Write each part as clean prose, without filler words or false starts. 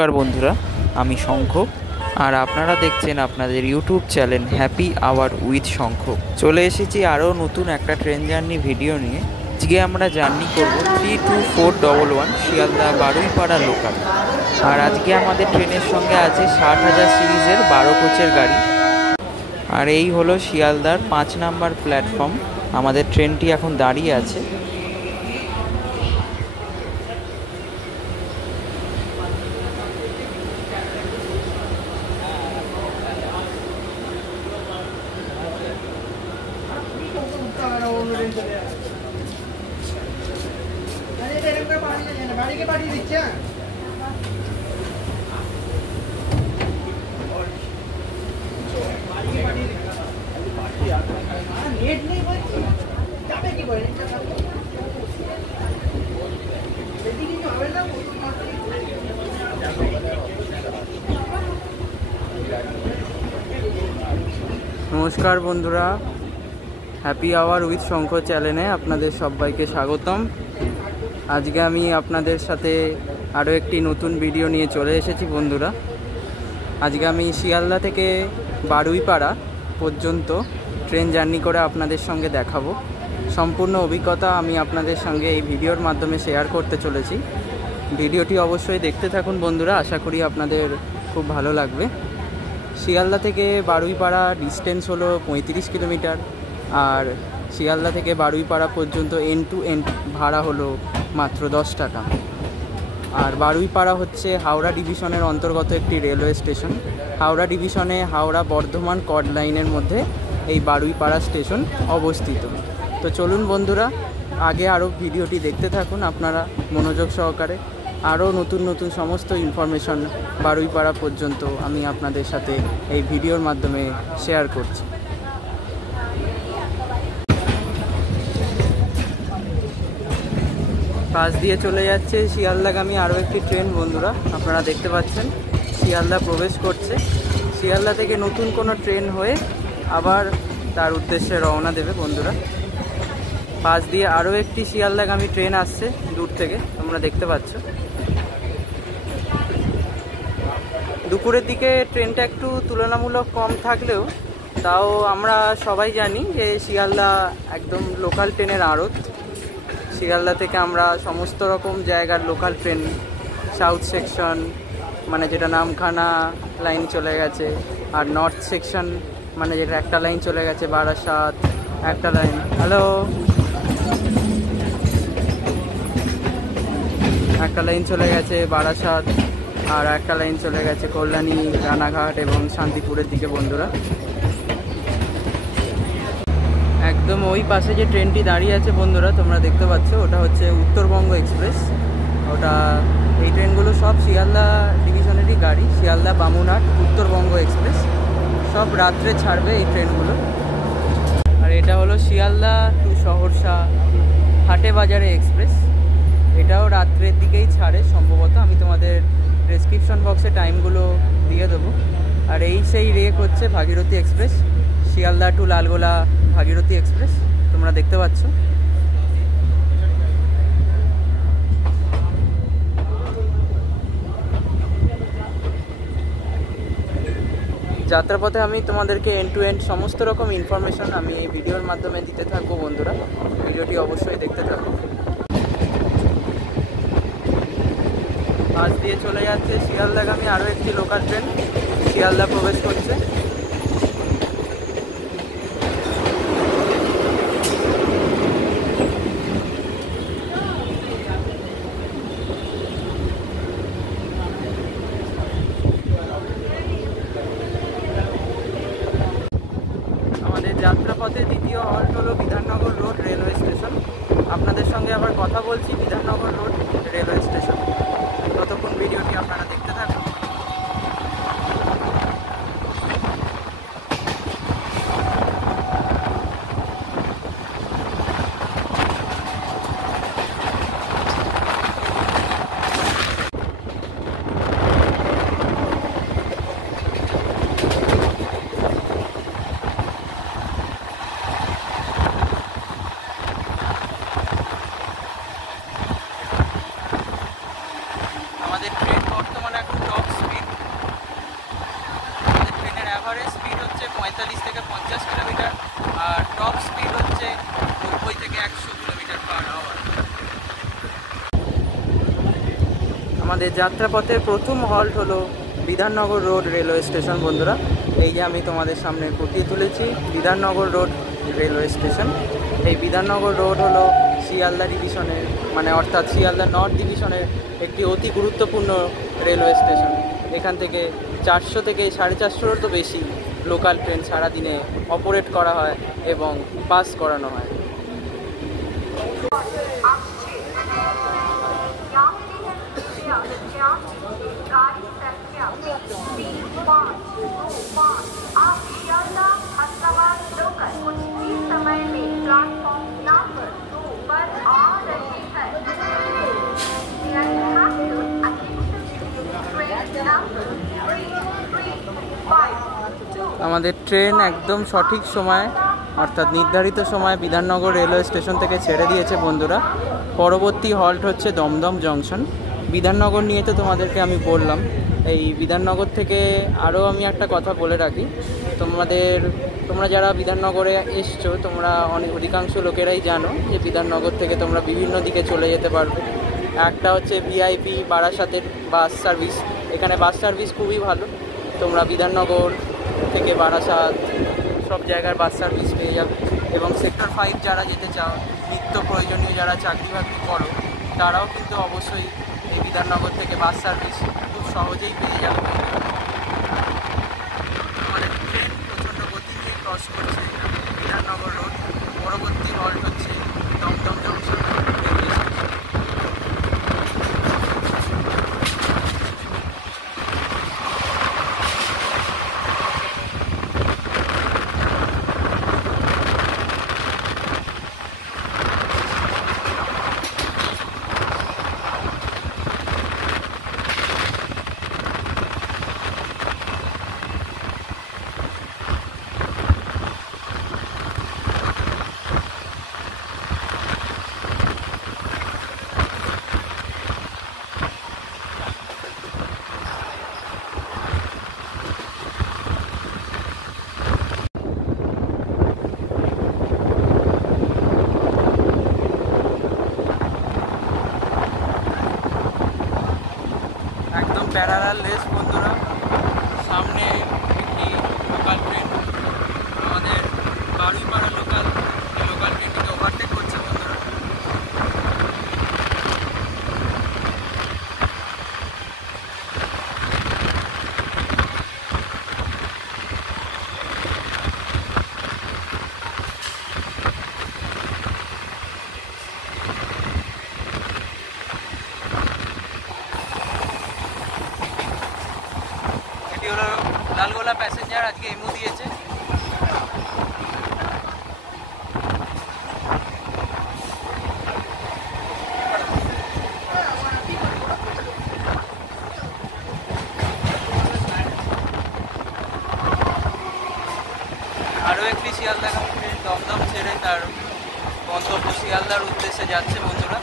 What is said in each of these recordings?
নমস্কার বন্ধুরা, আমি শঙ্খ আর আপনারা দেখছেন আপনাদের YouTube channel Happy Hour with Shankha. চলে এসেছি আরও নতুন একটা ট্রেন জার্নি ভিডিও নিয়ে। আজকে আমরা জার্নি করব 32411 শিয়ালদা বারুইপাড়া লোকাল। আর আজকে আমাদের ট্রেনের সঙ্গে আছে 60,000 সিরিজের 12 কোচের গাড়ি। আর এই হলো শিয়ালদার 5 নাম্বার প্ল্যাটফর্ম। আমাদের ট্রেনটি এখন দাঁড়িয়ে আছে। নমস্কার বন্ধুরা, হ্যাপি আওয়ার উইথ শঙ্খ চ্যানেলে আপনাদের সবাইকে স্বাগতম। আজকে আমি আপনাদের সাথে আরও একটি নতুন ভিডিও নিয়ে চলে এসেছি বন্ধুরা। আজকে আমি শিয়ালদা থেকে বারুইপাড়া পর্যন্ত ট্রেন জার্নি করে আপনাদের সঙ্গে দেখাবো। সম্পূর্ণ অভিজ্ঞতা আমি আপনাদের সঙ্গে এই ভিডিওর মাধ্যমে শেয়ার করতে চলেছি। ভিডিওটি অবশ্যই দেখতে থাকুন বন্ধুরা, আশা করি আপনাদের খুব ভালো লাগবে। শিয়ালদা থেকে বারুইপাড়া ডিস্টেন্স হলো 35 কিলোমিটার। আর শিয়ালদা থেকে বারুইপাড়া পর্যন্ত এন্ড টু এন্ড ভাড়া হলো মাত্র 10 টাকা। আর বারুইপাড়া হচ্ছে হাওড়া ডিভিশনের অন্তর্গত একটি রেলওয়ে স্টেশন। হাওড়া ডিভিশনে হাওড়া বর্ধমান কর্ড লাইনের মধ্যে এই বারুইপাড়া স্টেশন অবস্থিত। তো চলুন বন্ধুরা, আগে আরও ভিডিওটি দেখতে থাকুন আপনারা মনোযোগ সহকারে। আরও নতুন নতুন সমস্ত ইনফরমেশন বারুইপাড়া পর্যন্ত আমি আপনাদের সাথে এই ভিডিওর মাধ্যমে শেয়ার করছি। পাশ দিয়ে চলে যাচ্ছে শিয়ালদাগামী আরও একটি ট্রেন বন্ধুরা, আপনারা দেখতে পাচ্ছেন শিয়ালদা প্রবেশ করছে। শিয়ালদা থেকে নতুন কোনো ট্রেন হয়ে আবার তার উদ্দেশ্যে রওনা দেবে বন্ধুরা। পাশ দিয়ে আরও একটি শিয়ালদাগামী ট্রেন আসছে দূর থেকে, তোমরা দেখতে পাচ্ছ। দুপুরের দিকে ট্রেনটা একটু তুলনামূলক কম থাকলেও তাও আমরা সবাই জানি যে শিয়ালদা একদম লোকাল ট্রেনের আড়ত। শিয়ালদা থেকে আমরা সমস্ত রকম জায়গার লোকাল ট্রেন, সাউথ সেকশন মানে যেটা নামখানা লাইন চলে গেছে, আর নর্থ সেকশন মানে যেটা একটা লাইন চলে গেছে বারাসাত, একটা লাইন একটা লাইন চলে গেছে বারাসাত, আর একটা লাইন চলে গেছে কল্যাণী, রানাঘাট এবং শান্তিপুরের দিকে বন্ধুরা। একদম ওই পাশে যে ট্রেনটি দাঁড়িয়ে আছে বন্ধুরা তোমরা দেখতে পাচ্ছ, ওটা হচ্ছে উত্তরবঙ্গ এক্সপ্রেস। এই ট্রেনগুলো সব শিয়ালদা ডিভিশনেরই গাড়ি। শিয়ালদা বামুনহাট উত্তরবঙ্গ এক্সপ্রেস সব রাত্রে ছাড়বে এই ট্রেনগুলো। আর এটা হলো শিয়ালদা টু সহরসা হাটে বাজারে এক্সপ্রেস। এটাও রাত্রের দিকেই ছাড়ে সম্ভবত, আমি তোমাদের ডেসক্রিপশন বক্সে টাইমগুলো দিয়ে দেবো। আর এই সেই রেক হচ্ছে Bhagirathi express, Sealdah to Lalgola Bhagirathi express, তোমরা দেখতে পাচ্ছ। যাত্রাপথে আমি তোমাদেরকে এন্ড টু এন্ড সমস্ত রকম ইনফরমেশন আমি এই ভিডিওর মাধ্যমে দিতে থাকবো বন্ধুরা। ভিডিওটি অবশ্যই দেখতে থাকবো। আজ দিয়ে চলে যাচ্ছে শিয়ালদাগামী আরও একটি লোকাল ট্রেন, শিয়ালদা প্রবেশ করছে। আমাদের যাত্রাপথে দ্বিতীয় হল্ট হলো বিধাননগর রোড রেলওয়ে স্টেশন। আপনাদের সঙ্গে আবার কথা বলছি বিধাননগর রোড রেলওয়ে স্টেশন। ততক্ষণ ভিডিওটি আপনারা দেখতে থাকুন। আমাদের ট্রেন বর্তমানে এখন আমাদের যাত্রাপথের প্রথম হল্ট হলো বিধাননগর রোড রেলওয়ে স্টেশন বন্ধুরা। এই যে আমি তোমাদের সামনে ফুটিয়ে তুলেছি বিধাননগর রোড রেলওয়ে স্টেশন। এই বিধাননগর রোড হলো শিয়ালদা ডিভিশনের অর্থাৎ শিয়ালদা নর্থ ডিভিশনের একটি অতি গুরুত্বপূর্ণ রেলওয়ে স্টেশন। এখান থেকে 400 থেকে 450-র তো বেশি লোকাল ট্রেন সারাদিনে অপারেট করা হয় এবং পাস করানো হয়। আমাদের ট্রেন একদম সঠিক সময় অর্থাৎ নির্ধারিত সময় বিধাননগর রেলওয়ে স্টেশন থেকে ছেড়ে দিয়েছে বন্ধুরা। পরবর্তী হল্ট হচ্ছে দমদম জংশন। বিধাননগর নিয়ে তো তোমাদেরকে আমি বললাম। এই বিধাননগর থেকে আরও আমি একটা কথা বলে রাখি, তোমরা যারা বিধাননগরে এসছো তোমরা অধিকাংশ লোকেরাই জানো যে বিধাননগর থেকে তোমরা বিভিন্ন দিকে চলে যেতে পারবে। একটা হচ্ছে ভিআইপি বারাসাতের বাস সার্ভিস। এখানে বাস সার্ভিস খুবই ভালো। তোমরা বিধাননগর থেকে বারাসাত সব জায়গার বাস সার্ভিস পেয়ে যাবে। এবং সেক্টর 5 যারা যেতে চাও, নিত্য প্রয়োজনীয় যারা চাকরি বাকরি করো, তারাও কিন্তু অবশ্যই এই বিধাননগর থেকে বাস সার্ভিস খুব সহজেই পেয়ে যাবে। আমাদের ট্রেন প্রচণ্ড গতি নিয়ে ক্রস করছে বিধাননগর রোড। পরবর্তী হল্ট হচ্ছে দমদম জংশন রেলওয়ে স্টেশন। একদম প্যারালাল রেস বন্ধুরা। সামনে একটি লোকাল ট্রেন আমাদের বারুইপাড়া লোকাল ট্রেনটিকে ওভারটেক করছে বন্ধুরা। লালগোলা প্যাসেঞ্জার আজকে এমও দিয়েছে। আরও একটি শিয়ালদাগামী ট্রেন দমদম ছেড়ে তার গন্তব্য শিয়ালদার উদ্দেশ্যে যাচ্ছে বন্ধুরা।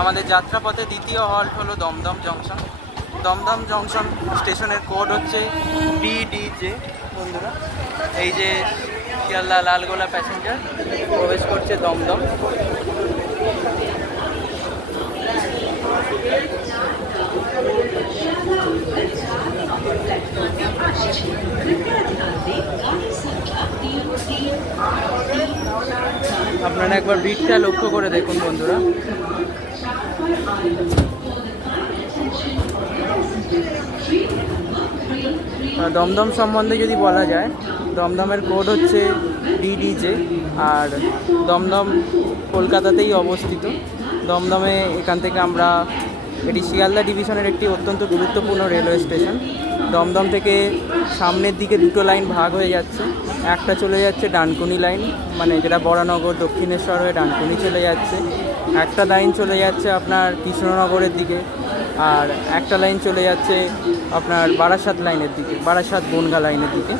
আমাদের যাত্রাপথে দ্বিতীয় হল্ট হলো দমদম জংশন। দমদম জংশন স্টেশনের কোড হচ্ছে DDJ বন্ধুরা। এই যে শিয়ালদা লালগোলা প্যাসেঞ্জার প্রবেশ করছে দমদম। আপনারা একবার ভিড়টা লক্ষ্য করে দেখুন বন্ধুরা। দমদম সম্বন্ধে যদি বলা যায়, দমদমের কোড হচ্ছে DDJ। আর দমদম কলকাতাতেই অবস্থিত। দমদমে এখান থেকে এটি শিয়ালদা ডিভিশনের একটি অত্যন্ত গুরুত্বপূর্ণ রেলওয়ে স্টেশন। দমদম থেকে সামনের দিকে দুটো লাইন ভাগ হয়ে যাচ্ছে। একটা চলে যাচ্ছে ডানকুনি লাইন, যেটা বরানগর দক্ষিণেশ্বর হয়ে ডানকুনি চলে যাচ্ছে। একটা লাইন চলে যাচ্ছে আপনার কৃষ্ণনগরের দিকে, আর একটা লাইন চলে যাচ্ছে আপনার বারাসাত লাইনের দিকে, বারাসাত বনগা লাইনের দিকে।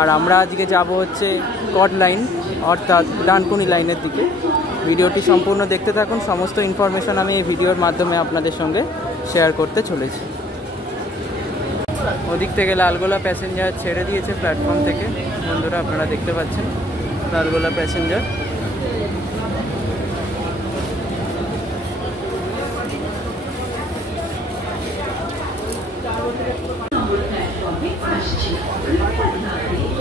আর আমরা আজকে যাব হচ্ছে কট লাইন অর্থাৎ ডানকুনি লাইনের দিকে। ভিডিওটি সম্পূর্ণ দেখতে থাকুন। সমস্ত ইনফরমেশন আমি এই ভিডিওর মাধ্যমে আপনাদের সঙ্গে শেয়ার করতে চলেছি। ওদিক থেকে লালগোলা প্যাসেঞ্জার ছেড়ে দিয়েছে প্ল্যাটফর্ম থেকে বন্ধুরা, আপনারা দেখতে পাচ্ছেন লালগোলা প্যাসেঞ্জার।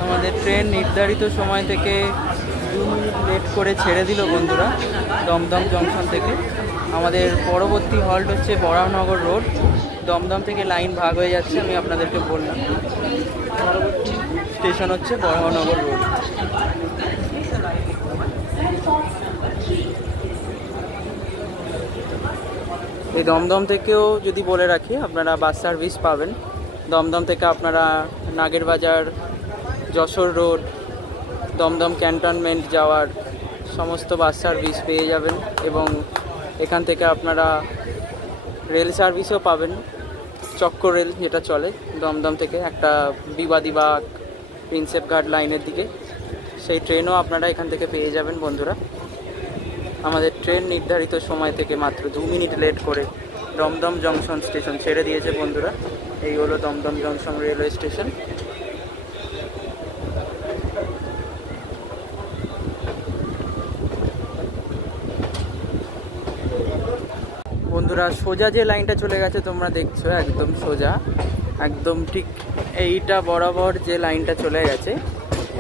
আমাদের ট্রেন নির্ধারিত সময় থেকে 2 মিনিট লেট করে ছেড়ে দিল বন্ধুরা দমদম জংশন থেকে। আমাদের পরবর্তী হল্ট হচ্ছে বরাহনগর রোড। দমদম থেকে লাইন ভাগ হয়ে যাচ্ছে, আমি আপনাদেরকে বললাম। পরবর্তী স্টেশন হচ্ছে বরাহনগর রোড। এই দমদম থেকেও যদি বলে রাখি, আপনারা বাস সার্ভিস পাবেন। দমদম থেকে আপনারা নাগেরবাজার, যশোর রোড, দমদম ক্যান্টনমেন্ট যাওয়ার সমস্ত বাস সার্ভিস পেয়ে যাবেন। এবং এখান থেকে আপনারা রেল সার্ভিসও পাবেন, চক্কর রেল যেটা চলে দমদম থেকে একটা বিবাদীবাগ প্রিন্সেপ ঘাট লাইনের দিকে, সেই ট্রেনও আপনারা এখান থেকে পেয়ে যাবেন বন্ধুরা। আমাদের ট্রেন নির্ধারিত সময় থেকে মাত্র 2 মিনিট লেট করে দমদম জংশন স্টেশন ছেড়ে দিয়েছে বন্ধুরা। এই হলো দমদম জংশন রেলওয়ে স্টেশন। বন্ধুরা সোজা যে লাইনটা চলে গেছে তোমরা দেখছো, একদম সোজা, একদম ঠিক এইটা বরাবর যে লাইনটা চলে গেছে,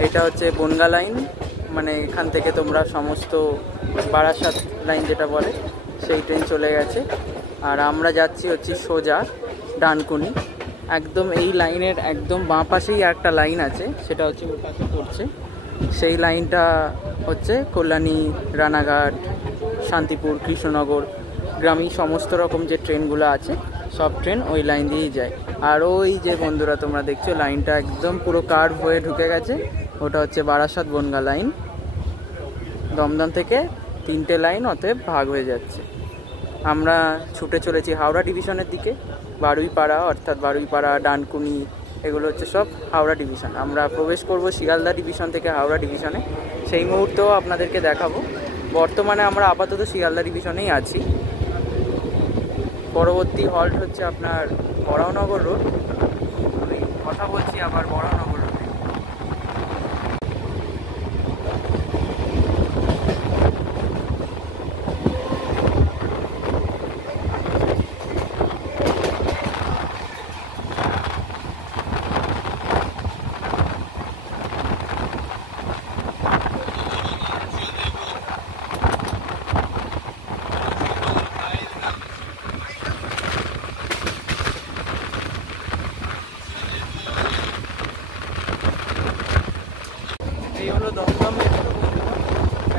এটা হচ্ছে বনগা লাইন। মানে এখান থেকে তোমরা সমস্ত বারাসাত লাইন যেটা বলে সেই ট্রেন চলে গেছে। আর আমরা যাচ্ছি হচ্ছে সোজা ডানকুনি। একদম এই লাইনের একদম বাঁ পাশেই একটা লাইন আছে, সেটা হচ্ছে ওর পাশে পড়ছে। সেই লাইনটা হচ্ছে কল্যাণী, রানাঘাট, শান্তিপুর, কৃষ্ণনগর, গ্রামীণ সমস্ত রকম যে ট্রেনগুলো আছে সব ট্রেন ওই লাইন দিয়েই যায়। আর ওই যে বন্ধুরা তোমরা দেখছো লাইনটা একদম পুরো কার্ভ হয়ে ঢুকে গেছে, ওটা হচ্ছে বারাসাত বনগা লাইন। দমদম থেকে 3টে লাইন অতএব ভাগ হয়ে যাচ্ছে। আমরা ছুটে চলেছি হাওড়া ডিভিশনের দিকে। বারুইপাড়া, অর্থাৎ বারুইপাড়া, ডানকুনি, এগুলো হচ্ছে সব হাওড়া ডিভিশন। আমরা প্রবেশ করব শিয়ালদা ডিভিশন থেকে হাওড়া ডিভিশনে, সেই মুহূর্তেও আপনাদেরকে দেখাবো। বর্তমানে আমরা আপাতত শিয়ালদা ডিভিশনেই আছি। পরবর্তী হল্ট হচ্ছে আপনার বরাহনগর রোড। আমি কথা বলছি আবার বরাহনগর রোডে। এই হলো দমদম মেট্রো বন্ধুরা,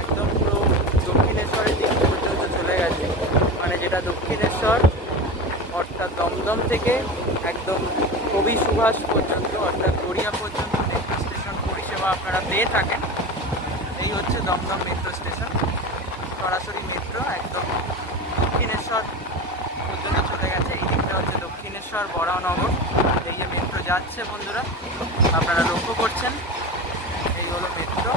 একদম পুরো দক্ষিণেশ্বরের দিক পর্যন্ত চলে গেছে। মানে যেটা দক্ষিণেশ্বর অর্থাৎ দমদম থেকে একদম কবি সুভাষ পর্যন্ত অর্থাৎ গড়িয়া পর্যন্ত মেট্রো স্টেশন পরিষেবা আপনারা পেয়ে থাকেন। এই হচ্ছে দমদম মেট্রো স্টেশন, সরাসরি মেট্রো একদম দক্ষিণেশ্বর পর্যন্ত চলে গেছে। এই দিকটা হচ্ছে দক্ষিণেশ্বর বরাহনগর। এই যে মেট্রো যাচ্ছে বন্ধুরা, আপনারা লক্ষ্য করছেন, এই হলো মেট্রো।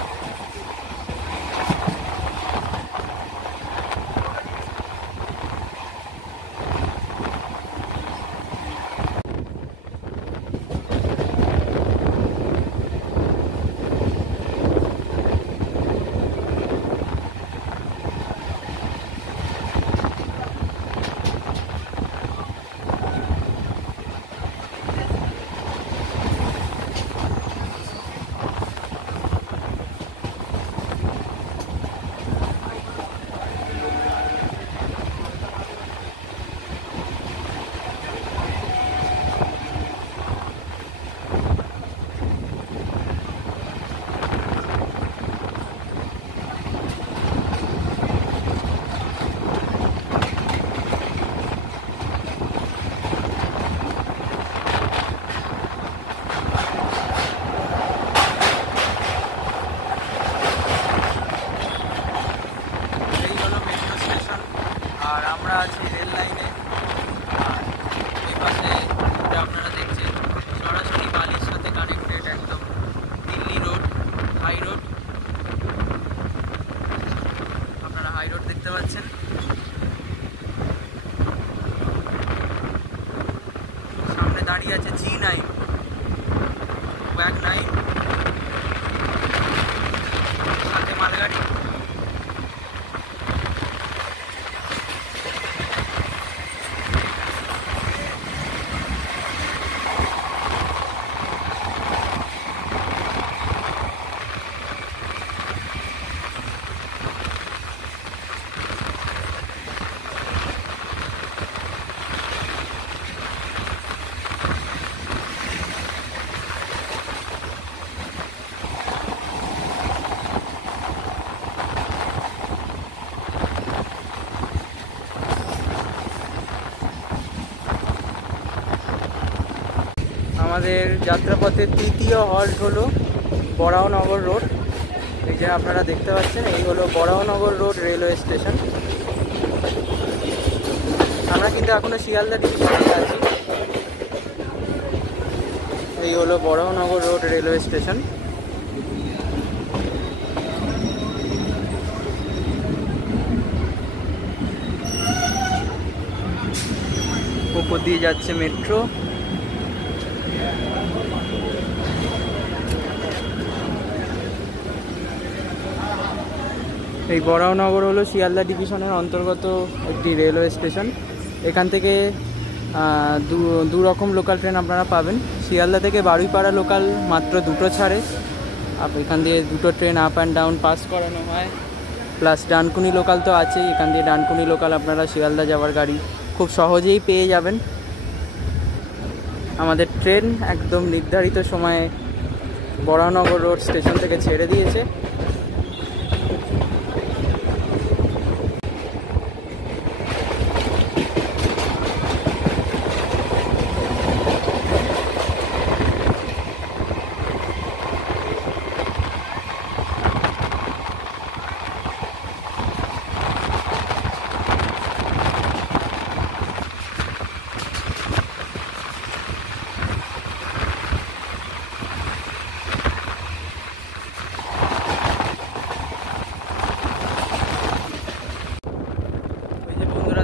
আমরা আছি রেল লাইনে। আর এই পাশে আপনারা দেখছেন সরাসরি বালির সাথে কানেক্টেড একদম দিল্লি রোড, হাই রোড। আপনারা হাই রোড দেখতে পাচ্ছেন। দাঁড়িয়ে আছে G9 WAG 9 সাথে মালগাড়ি। আমাদের যাত্রাপথের তৃতীয় হল্ট হলো বরাহনগর রোড। এই যে আপনারা দেখতে পাচ্ছেন, এই হলো বরাহনগর রোড রেলওয়ে স্টেশন। আমরা কিন্তু এখনো শিয়ালদা ডিভিশনে আছি। এই হলো বরাহনগর রোড রেলওয়ে স্টেশন। উপর দিয়ে যাচ্ছে মেট্রো। এই বরাহনগর হলো শিয়ালদা ডিভিশনের অন্তর্গত একটি রেলওয়ে স্টেশন। এখান থেকে দু রকম লোকাল ট্রেন আপনারা পাবেন। শিয়ালদা থেকে বারুইপাড়া লোকাল মাত্র দুটো ছাড়ে। এখান দিয়ে দুটো train up and down pass করানো হয়। প্লাস ডানকুনি লোকাল তো আছেই, এখান দিয়ে ডানকুনি লোকাল আপনারা শিয়ালদা যাওয়ার গাড়ি খুব সহজেই পেয়ে যাবেন। আমাদের ট্রেন একদম নির্ধারিত সময়ে বরাহনগর রোড স্টেশন থেকে ছেড়ে দিয়েছে।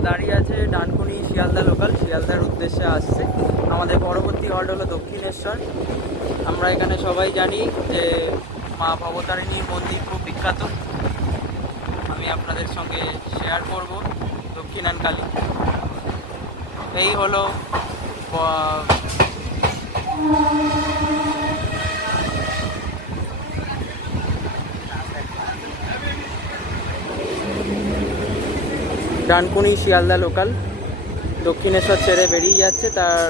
দাঁড়িয়ে আছে ডানকুনি শিয়ালদা লোকাল, শিয়ালদার উদ্দেশ্যে আসছে। আমাদের পরবর্তী হল্ট হলো দক্ষিণেশ্বর। আমরা এখানে সবাই জানি যে মা ভবতারিণীর মন্দির খুব বিখ্যাত। আমি আপনাদের সঙ্গে শেয়ার করব দক্ষিণানকালী। এই হলো ডানকুনি শিয়ালদা লোকাল দক্ষিণেশ্বর ছেড়ে বেরিয়ে যাচ্ছে তার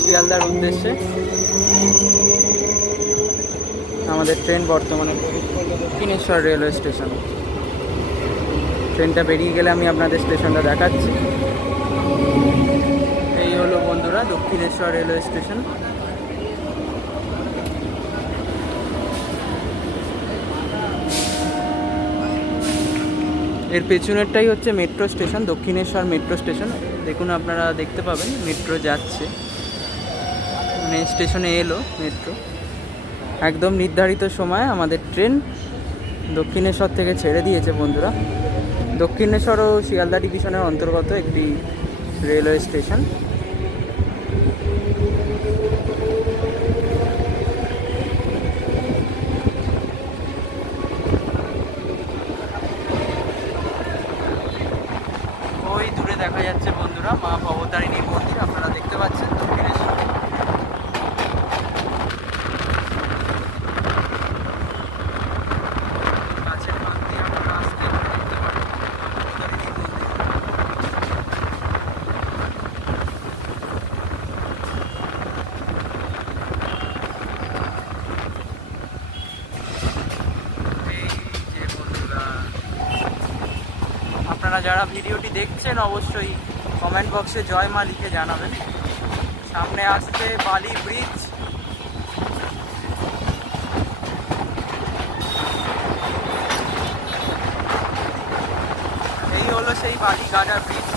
শিয়ালদার উদ্দেশ্যে। আমাদের ট্রেন বর্তমানে দক্ষিণেশ্বর রেলওয়ে স্টেশন। ট্রেনটা বেরিয়ে গেলে আমি আপনাদের স্টেশনটা দেখাচ্ছি। এই হলো বন্ধুরা দক্ষিণেশ্বর রেলওয়ে স্টেশন। এর পেছনেরটাই হচ্ছে metro station, Dakshineswar metro station. দেখুন আপনারা দেখতে পাবেন মেট্রো যাচ্ছে, মানে স্টেশনে এলো মেট্রো। একদম নির্ধারিত সময় আমাদের ট্রেন দক্ষিণেশ্বর থেকে ছেড়ে দিয়েছে বন্ধুরা। দক্ষিণেশ্বরও শিয়ালদা ডিভিশনের অন্তর্গত একটি রেলওয়ে স্টেশন। ওই দূরে দেখা যাচ্ছে বন্ধুরা মা ভবতারিণীর মন্দির, আপনারা দেখতে পাচ্ছেন দক্ষিণেশ্বর। আপনারা যারা ভিডিওটি দেখছেন অবশ্যই কমেন্ট বক্সে জয় মা লিখে জানাবেন। সামনে আসছে বালি ব্রিজ। এই হলো সেই বালিগাডা ব্রিজ।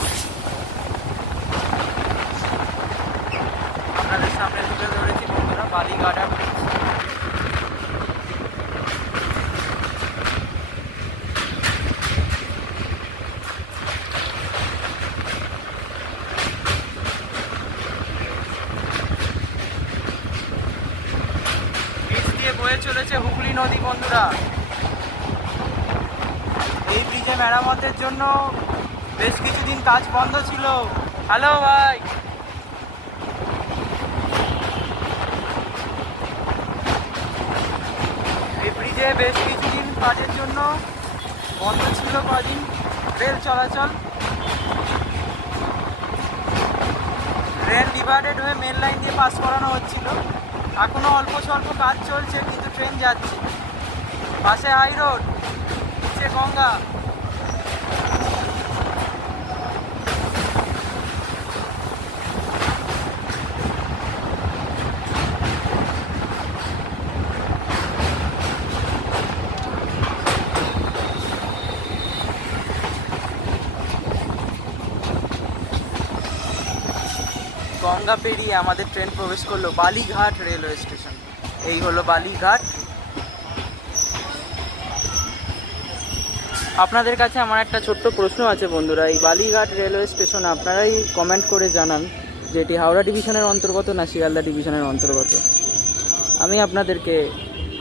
আপনাদের সামনে তুলে ধরেছি বন্ধুরা বালিগাডা ব্রিজ। চলেছে হুগলি নদী বন্ধুরা। এই ব্রিজে মেরামতের জন্য বেশ কিছুদিন কাজ বন্ধ ছিল। হ্যালো ভাই, এই ব্রিজে বেশ কিছুদিন কাজের জন্য বন্ধ ছিল কদিন রেল চলাচল। রেল ডিভাইডেড হয়ে মেন লাইন দিয়ে পাস করানো হচ্ছিল। এখনও অল্প স্বল্প কাজ চলছে, কিন্তু ট্রেন যাচ্ছে। পাশে হাই রোড, নিচে গঙ্গা। গঙ্গা পেরিয়ে আমাদের ট্রেন প্রবেশ করলো বালিঘাট রেলওয়ে স্টেশন। এই হলো বালিঘাট। আপনাদের কাছে আমার একটা ছোট্ট প্রশ্ন আছে বন্ধুরা, এই বালিঘাট রেলওয়ে স্টেশন আপনারাই কমেন্ট করে জানান যে এটি হাওড়া ডিভিশনের অন্তর্গত না শিয়ালদা ডিভিশনের অন্তর্গত। আমি আপনাদেরকে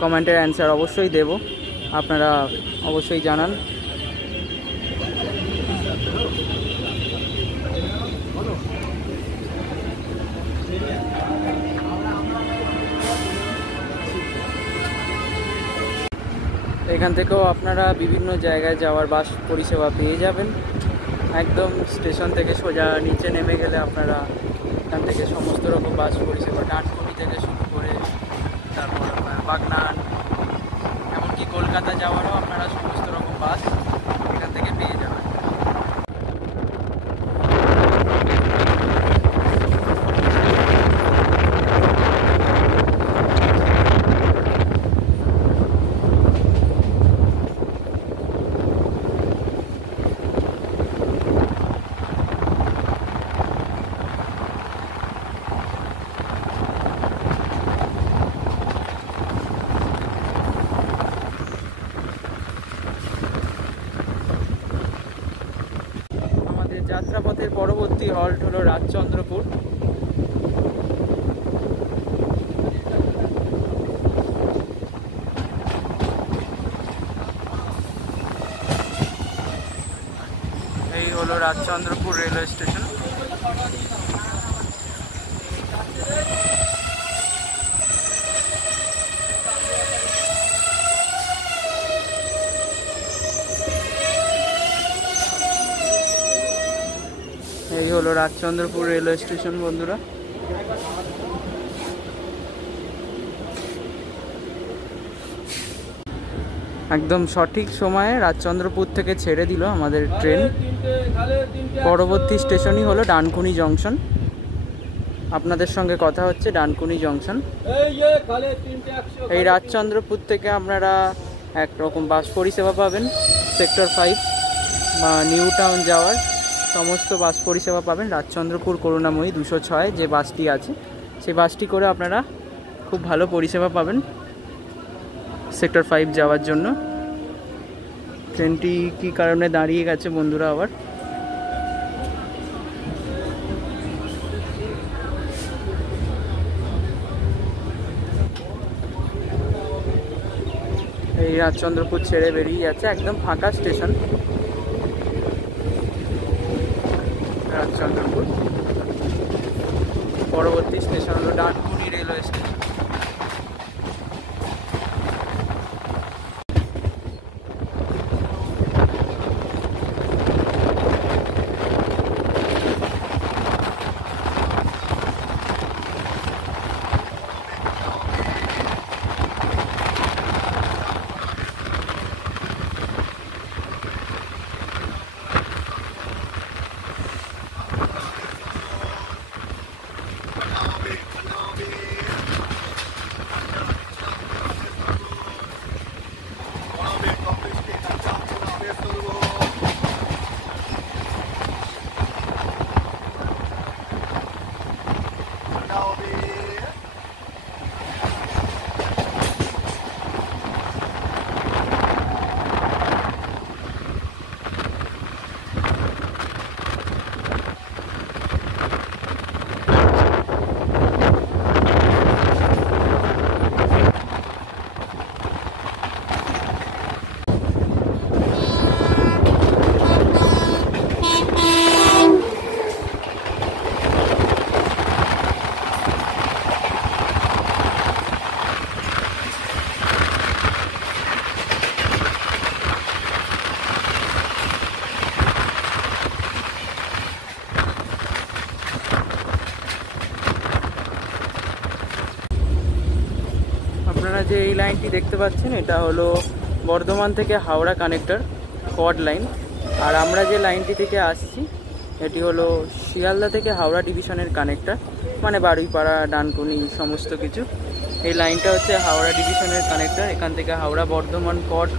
কমেন্টের অ্যান্সার অবশ্যই দেব, আপনারা অবশ্যই জানান। এখান থেকেও আপনারা বিভিন্ন জায়গায় যাওয়ার বাস পরিষেবা পেয়ে যাবেন। একদম স্টেশন থেকে সোজা নিচে নেমে গেলে আপনারা এখান থেকে সমস্ত রকম বাস পরিষেবা, ডানকুনি থেকে শুরু করে তারপর বাগনান, এমনকি কলকাতা যাওয়ারও আপনারা সমস্ত রকম বাস এখান থেকে পেয়ে যাবেন। যাত্রাপথের পরবর্তী হল্ট হলো রাজচন্দ্রপুর। এই হলো রাজচন্দ্রপুর রেলওয়ে স্টেশন। এই হলো রাজচন্দ্রপুর রেলওয়ে স্টেশন বন্ধুরা। একদম সঠিক সময়ে রাজচন্দ্রপুর থেকে ছেড়ে দিল আমাদের ট্রেন। পরবর্তী স্টেশনই হলো ডানকুনি জংশন। আপনাদের সঙ্গে কথা হচ্ছে ডানকুনি জংশন। এই রাজচন্দ্রপুর থেকে আপনারা একরকম বাস পরিষেবা পাবেন। সেক্টর 5 বা নিউ টাউন যাওয়ার সমস্ত বাস পরিষেবা পাবেন। রাজচন্দ্রপুর করুণাময়ী 206 যে বাসটি আছে, সেই বাসটি করে আপনারা খুব ভালো পরিষেবা পাবেন সেক্টর 5 যাওয়ার জন্য। ট্রেনটি কী কারণে দাঁড়িয়ে গেছে বন্ধুরা আবার, এই রাজচন্দ্রপুর ছেড়ে বেরিয়ে যাচ্ছে। একদম ফাঁকা স্টেশন রাজচন্দ্রপুর। পরবর্তী স্টেশন হলো ডানকুনি রেলওয়ে স্টেশন। আপনারা যে এই লাইনটি দেখতে পাচ্ছেন এটা হলো বর্ধমান থেকে হাওড়া কানেক্টর কড লাইন। আর আমরা যে লাইনটি থেকে আসছি এটি হলো শিয়ালদা থেকে হাওড়া ডিভিশনের কানেক্টর, মানে বারুইপাড়া, ডানকুনি সমস্ত কিছু। এই লাইনটা হচ্ছে হাওড়া ডিভিশনের কানেক্টর। এখান থেকে হাওড়া বর্ধমান কড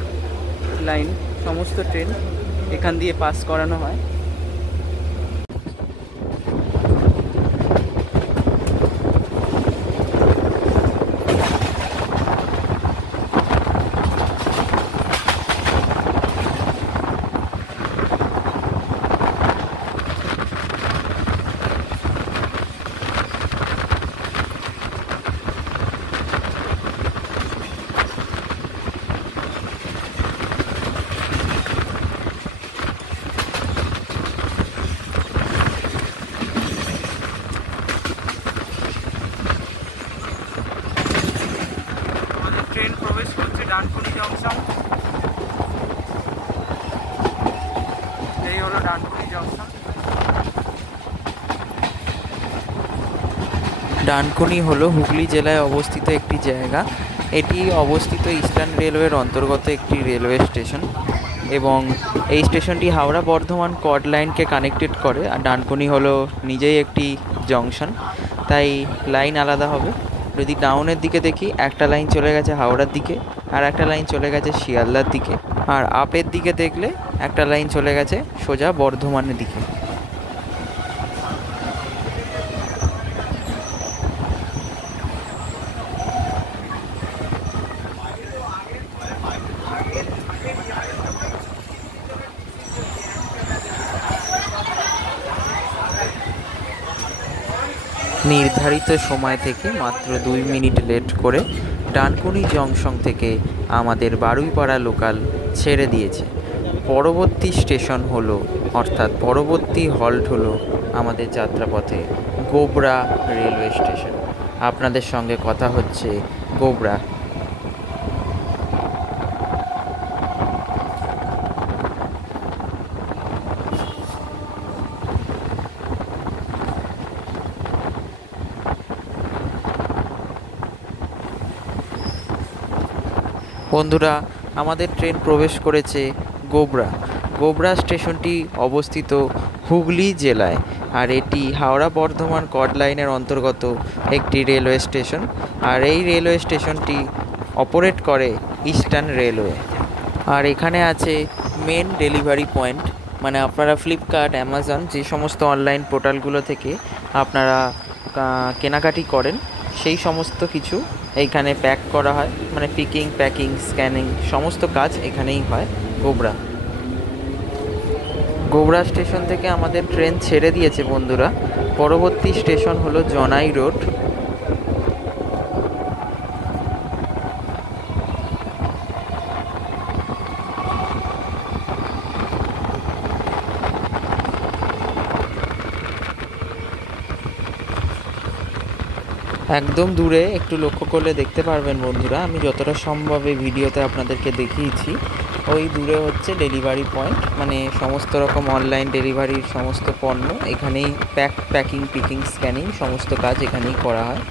লাইন সমস্ত ট্রেন এখান দিয়ে পাস করানো হয়। ট্রেন প্রবেশ করছে ডানকুনি জংশন। এই হলো ডানকুনি জংশন। ডানকুনি হলো হুগলি জেলায় অবস্থিত একটি জায়গা। এটি অবস্থিত ইস্টার্ন রেলওয়ের অন্তর্গত একটি রেলওয়ে স্টেশন এবং এই স্টেশনটি হাওড়া বর্ধমান কড লাইনকে কানেক্টেড করে। আর ডানকুনি হলো নিজেই একটি জংশন, তাই লাইন আলাদা হবে। যদি ডাউনের দিকে দেখি, একটা লাইন চলে গেছে হাওড়ার দিকে, আর একটা লাইন চলে গেছে শিয়ালদার দিকে। আর আপের দিকে দেখলে একটা লাইন চলে গেছে সোজা বর্ধমানের দিকে। নির্ধারিত সময় থেকে মাত্র 2 মিনিট লেট করে ডানকুনি জংশন থেকে আমাদের বারুইপাড়া লোকাল ছেড়ে দিয়েছে। পরবর্তী স্টেশন হলো, অর্থাৎ পরবর্তী হল্ট হলো আমাদের যাত্রাপথে গোবরা রেলওয়ে স্টেশন। আপনাদের সঙ্গে কথা হচ্ছে গোবরা। বন্ধুরা, আমাদের ট্রেন প্রবেশ করেছে গোবরা। গোবরা স্টেশনটি অবস্থিত হুগলি জেলায়, আর এটি হাওড়া বর্ধমান কড লাইনের অন্তর্গত একটি রেলওয়ে স্টেশন। আর এই রেলওয়ে স্টেশনটি অপারেট করে ইস্টার্ন রেলওয়ে। আর এখানে আছে মেন ডেলিভারি পয়েন্ট, মানে আপনারা ফ্লিপকার্ট, অ্যামাজন যে সমস্ত অনলাইন পোর্টালগুলো থেকে আপনারা কেনাকাটি করেন সেই সমস্ত কিছু এইখানে প্যাক করা হয়, মানে পিকিং, প্যাকিং, স্ক্যানিং সমস্ত কাজ এখানেই হয় গোবরা। গোবরা স্টেশন থেকে আমাদের ট্রেন ছেড়ে দিয়েছে বন্ধুরা। পরবর্তী স্টেশন হলো জনাই রোড। একদম দূরে একটু লক্ষ্য করলে দেখতে পারবেন বন্ধুরা, আমি যতটা সম্ভব এই ভিডিওতে আপনাদেরকে দেখিয়েছি। ওই দূরে হচ্ছে ডেলিভারি পয়েন্ট, মানে সমস্ত রকম অনলাইন ডেলিভারির সমস্ত পণ্য এখানেই প্যাকিং, পিকিং, স্ক্যানিং সমস্ত কাজ এখানেই করা হয়।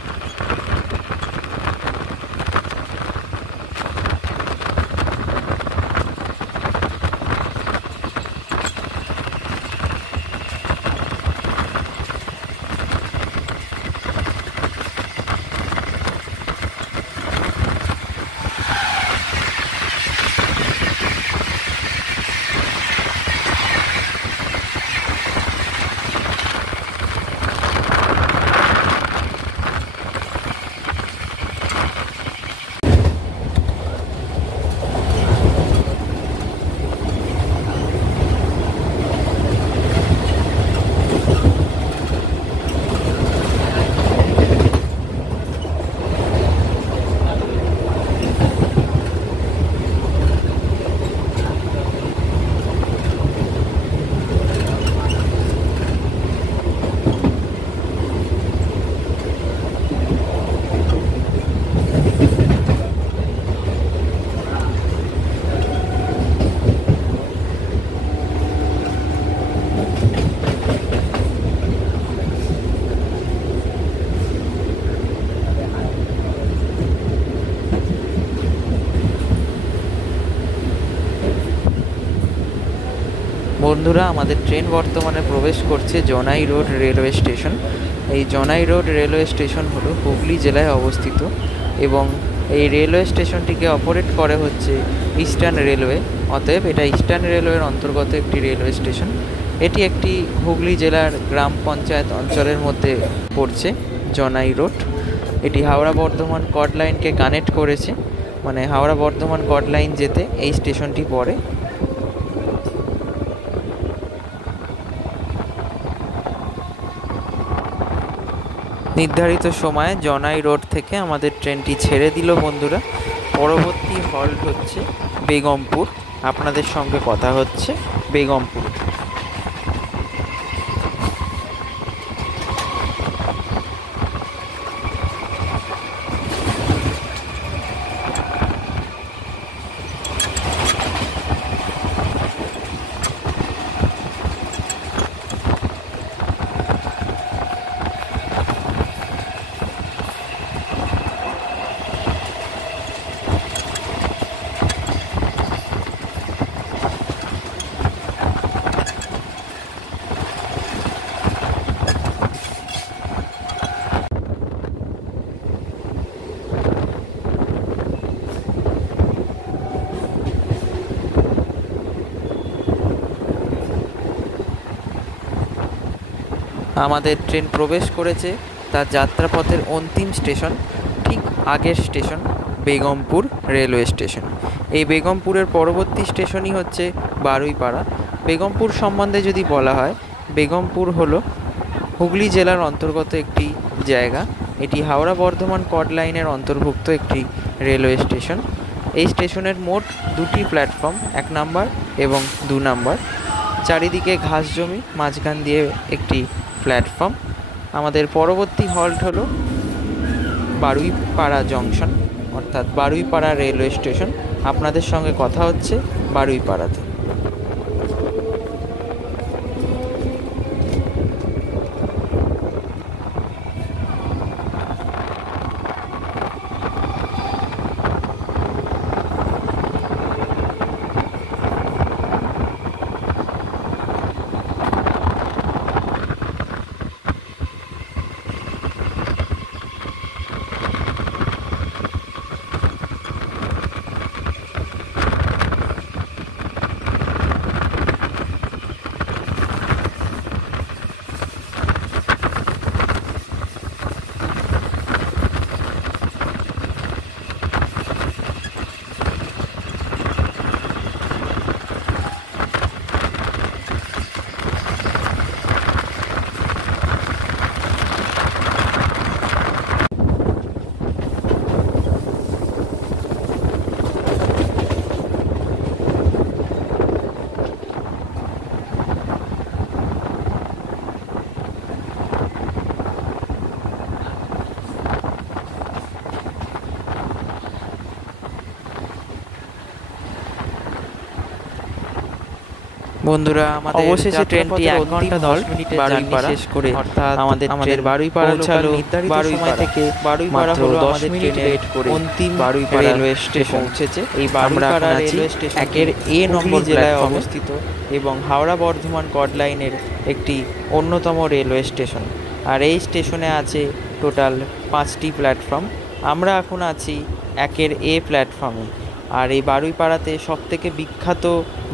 বন্ধুরা, আমাদের ট্রেন বর্তমানে প্রবেশ করছে জনাই রোড রেলওয়ে স্টেশন। এই জনাই রোড রেলওয়ে স্টেশন হলো হুগলি জেলায় অবস্থিত এবং এই রেলওয়ে স্টেশনটিকে অপারেট করে হচ্ছে ইস্টার্ন রেলওয়ে। অতএব এটা ইস্টার্ন রেলওয়ের অন্তর্গত একটি রেলওয়ে স্টেশন। এটি একটি হুগলি জেলার গ্রাম পঞ্চায়েত অঞ্চলের মধ্যে পড়ছে জনাই রোড। এটি হাওড়া বর্ধমান কর্ড লাইনকে কানেক্ট করেছে, মানে হাওড়া বর্ধমান কর্ড লাইন যেতে এই স্টেশনটি পড়ে। নির্ধারিত সময়ে জনাই রোড থেকে আমাদের ট্রেনটি ছেড়ে দিল বন্ধুরা। পরবর্তী হল্ট হচ্ছে বেগমপুর। আপনাদের সঙ্গে কথা হচ্ছে বেগমপুর। আমাদের ট্রেন প্রবেশ করেছে তার যাত্রাপথের অন্তিম স্টেশন, ঠিক আগের স্টেশন বেগমপুর রেলওয়ে স্টেশন। এই বেগমপুরের পরবর্তী স্টেশনই হচ্ছে বারুইপাড়া। বেগমপুর সম্বন্ধে যদি বলা হয়, বেগমপুর হলো হুগলি জেলার অন্তর্গত একটি জায়গা। এটি হাওড়া বর্ধমান কর্ড লাইনের অন্তর্ভুক্ত একটি রেলওয়ে স্টেশন। এই স্টেশনের মোট দুটি প্ল্যাটফর্ম, 1 নম্বর এবং 2 নম্বর। চারিদিকে ঘাস জমি, মাঝখান দিয়ে একটি প্ল্যাটফর্ম। আমাদের পরবর্তী হল্ট হলো বারুইপাড়া জংশন, অর্থাৎ বারুইপাড়া রেলওয়ে স্টেশন। আপনাদের সঙ্গে কথা হচ্ছে বারুইপাড়াতে। বন্ধুরা, আমাদের অবশেষে ট্রেনটি 1 ঘন্টা 10 মিনিটে বারুইপাড়া শেষ করে অর্থাৎ আমাদের বারুইপাড়া পৌঁছালো। নির্ধারিত থেকে বারুইপাড়া হলো 10 মিনিট লেট করে অন্তিম বারুইপাড়া রেলওয়ে স্টেশন পৌঁছেছে। এই বারুইপাড়া রেলওয়ে স্টেশন একের এ নম্বর জেলায় অবস্থিত এবং হাওড়া বর্ধমান কর্ড লাইনের একটি অন্যতম রেলওয়ে স্টেশন। আর এই স্টেশনে আছে টোটাল 5টি প্ল্যাটফর্ম। আমরা এখন আছি 1-এর এ প্ল্যাটফর্মে। আর এই বারুইপাড়াতে সবথেকে বিখ্যাত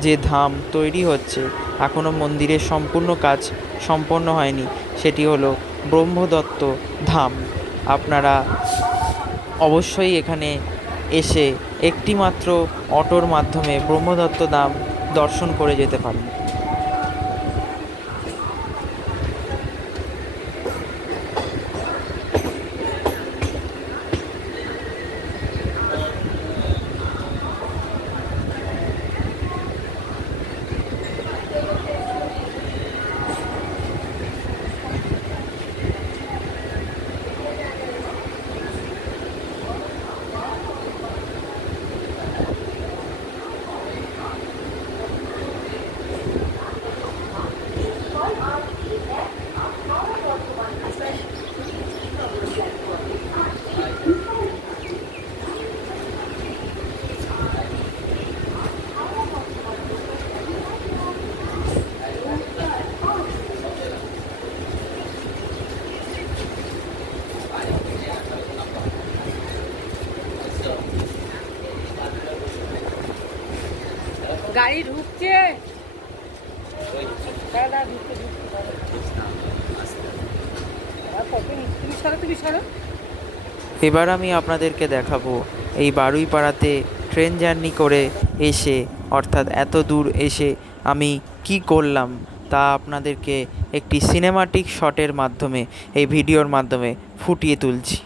যে ধাম তৈরি হচ্ছে, এখনও মন্দিরের সম্পূর্ণ কাজ সম্পন্ন হয়নি, সেটি হলো ব্রহ্মদত্ত ধাম। আপনারা অবশ্যই এখানে এসে একটি মাত্র অটোর মাধ্যমে ব্রহ্মদত্ত ধাম দর্শন করে যেতে পারেন। গাড়ি ঢুকছে। দাদা ঢুকতে তুমি সরো। এবার আমি আপনাদেরকে দেখাবো এই বারুইপাড়াতে ট্রেন জার্নি করে এসে, অর্থাৎ এত দূর এসে আমি কি করলাম তা আপনাদেরকে একটি সিনেমাটিক শটের মাধ্যমে, এই ভিডিওর মাধ্যমে ফুটিয়ে তুলছি।